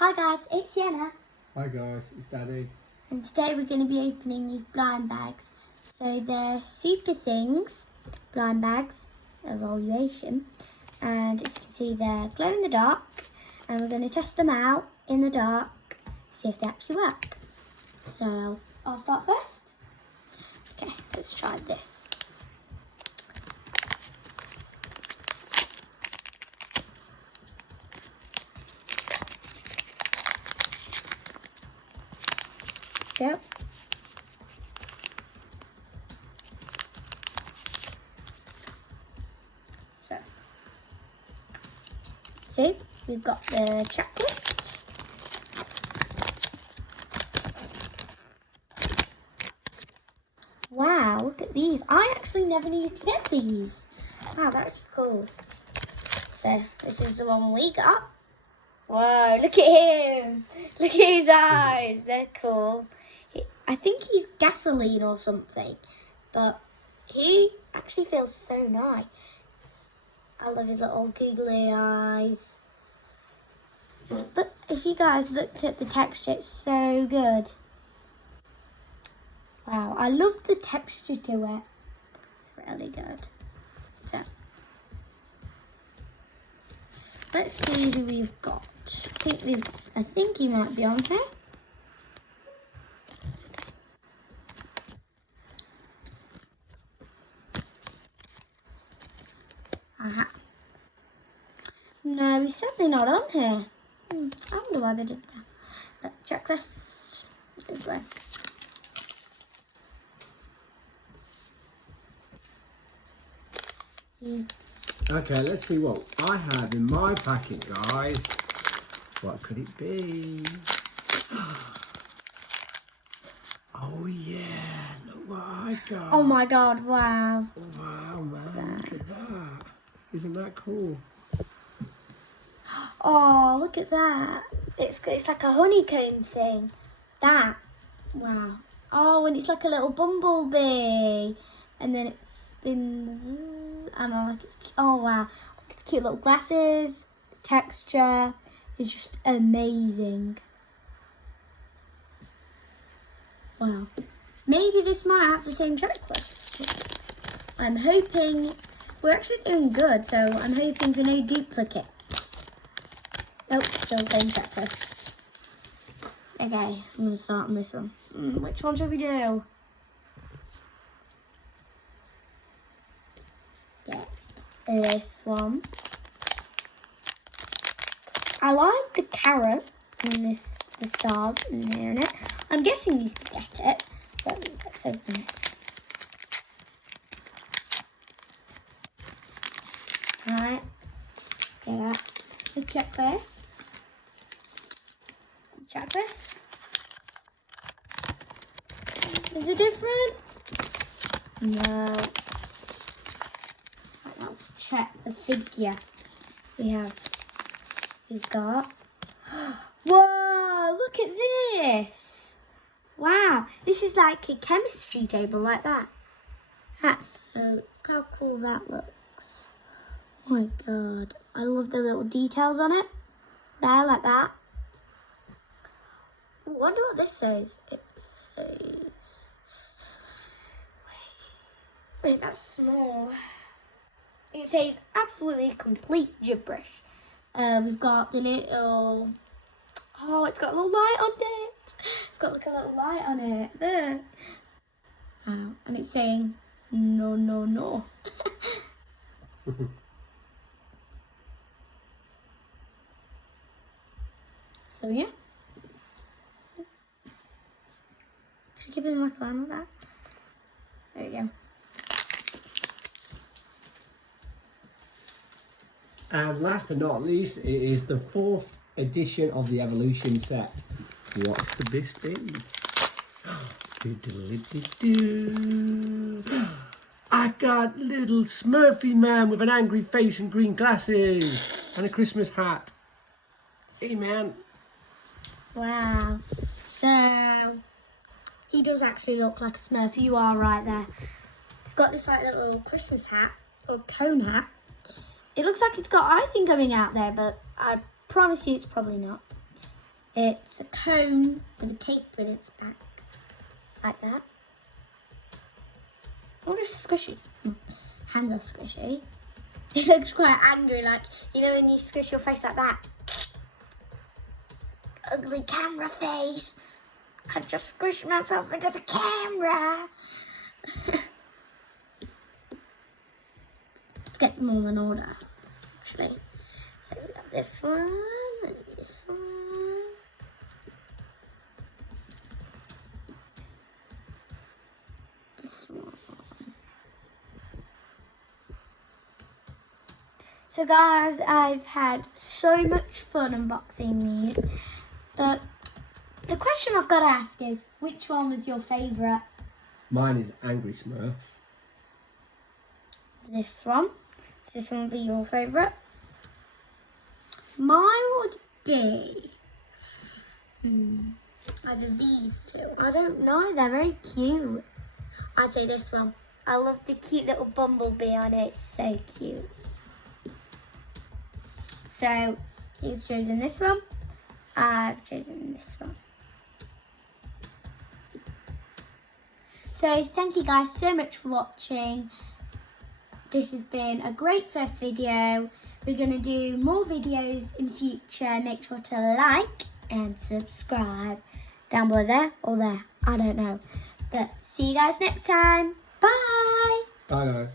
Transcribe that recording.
Hi guys, it's Sienna. Hi guys, it's Daddy. And today we're going to be opening these blind bags. So they're super things, blind bags, evaluation. And as you can see, they're glow in the dark. And we're going to test them out in the dark, see if they actually work. So I'll start first. Okay, let's try this. Go. So, see, we've got the checklist. Wow, look at these. I actually never knew you could get these. Wow, that's cool. So, this is the one we got. Whoa, look at him. Look at his eyes. They're cool. I think he's gasoline or something, but he actually feels so nice. I love his little googly eyes. Just look, if you guys looked at the texture, it's so good. Wow, I love the texture to it. It's really good. So, let's see who we've got. I think he might be on here. Aha. No, he's certainly not on here. I wonder why they did that. But checklist. This way. Okay, let's see what I have in my packet, guys. What could it be? Oh yeah, look what I got. Oh my god, wow. Wow, man, look at that. Isn't that cool? Oh, look at that. It's like a honeycomb thing. That. Wow. Oh, and it's like a little bumblebee. And then it spins. And I like it's, oh wow. Look at the cute little glasses. The texture is just amazing. Wow. Maybe this might have the same checklist. I'm hoping, we're actually doing good, so I'm hoping for no duplicates. Nope, still the same checklist. Okay, I'm going to start on this one. Which one should we do? Let's get this one. I like the carrot and the stars in there in it. I'm guessing you could get it, but let's open it. Alright, get that. The checklist. Checklist. Is it different? No. Right, let's check the figure we've got. Whoa, look at this. Wow, this is like a chemistry table like that. That's so, look how cool that looks. Oh my god, I love the little details on it. There, like that. I wonder what this says. It says... Wait, that's small. It says absolutely complete gibberish. We've got the little... Oh, it's got a little light on it. It's got like a little light on it. There. Wow. And it's saying, no, no, no. So, yeah. Should I give him like a line like that? There you go. And last but not least, it is the 4th edition of the Evolution set. What could this be? I got little Smurfy man with an angry face and green glasses and a Christmas hat. Hey man. Wow. So, he does actually look like a Smurf. You are right there. He's got this like little Christmas hat, or cone hat. It looks like it's got icing coming out there, but I promise you it's probably not. It's a cone with a cape in its back. Like that. Oh, it's squishy. Hands are squishy. It looks quite angry, like, you know when you squish your face like that? Ugly camera face. I just squished myself into the camera. Let's get them all in order, actually. So we got this one and this one. This one. So guys, I've had so much fun unboxing these. But the question I've got to ask is, which one was your favourite? Mine is Angry Smurf. This one. So this one would be your favourite. Mine would be either these two. I don't know. They're very cute. I'd say this one. I love the cute little bumblebee on it. It's so cute. So he's chosen this one. I've chosen this one. So thank you guys so much for watching. This has been a great first video. We're going to do more videos in future. Make sure to like and subscribe down below there or there. I don't know. But see you guys next time. Bye. Bye guys.